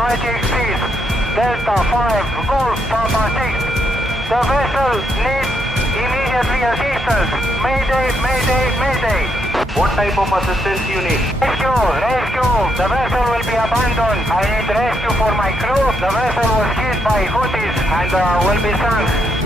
Magic 6, Delta 5, Golf Papa 6. The vessel needs immediately assistance. Mayday, mayday, mayday. What type of assistance you need? Rescue, rescue. The vessel will be abandoned. I need rescue for my crew. The vessel was hit by Houthis and will be sunk.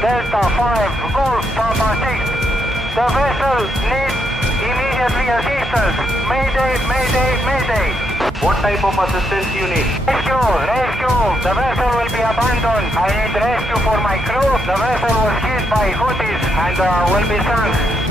Delta 5, Golf Papa 6. The vessel needs immediately assistance. Mayday, mayday, mayday. What type of assistance you need? Rescue, rescue. The vessel will be abandoned. I need rescue for my crew. The vessel was hit by Houthis and will be sunk.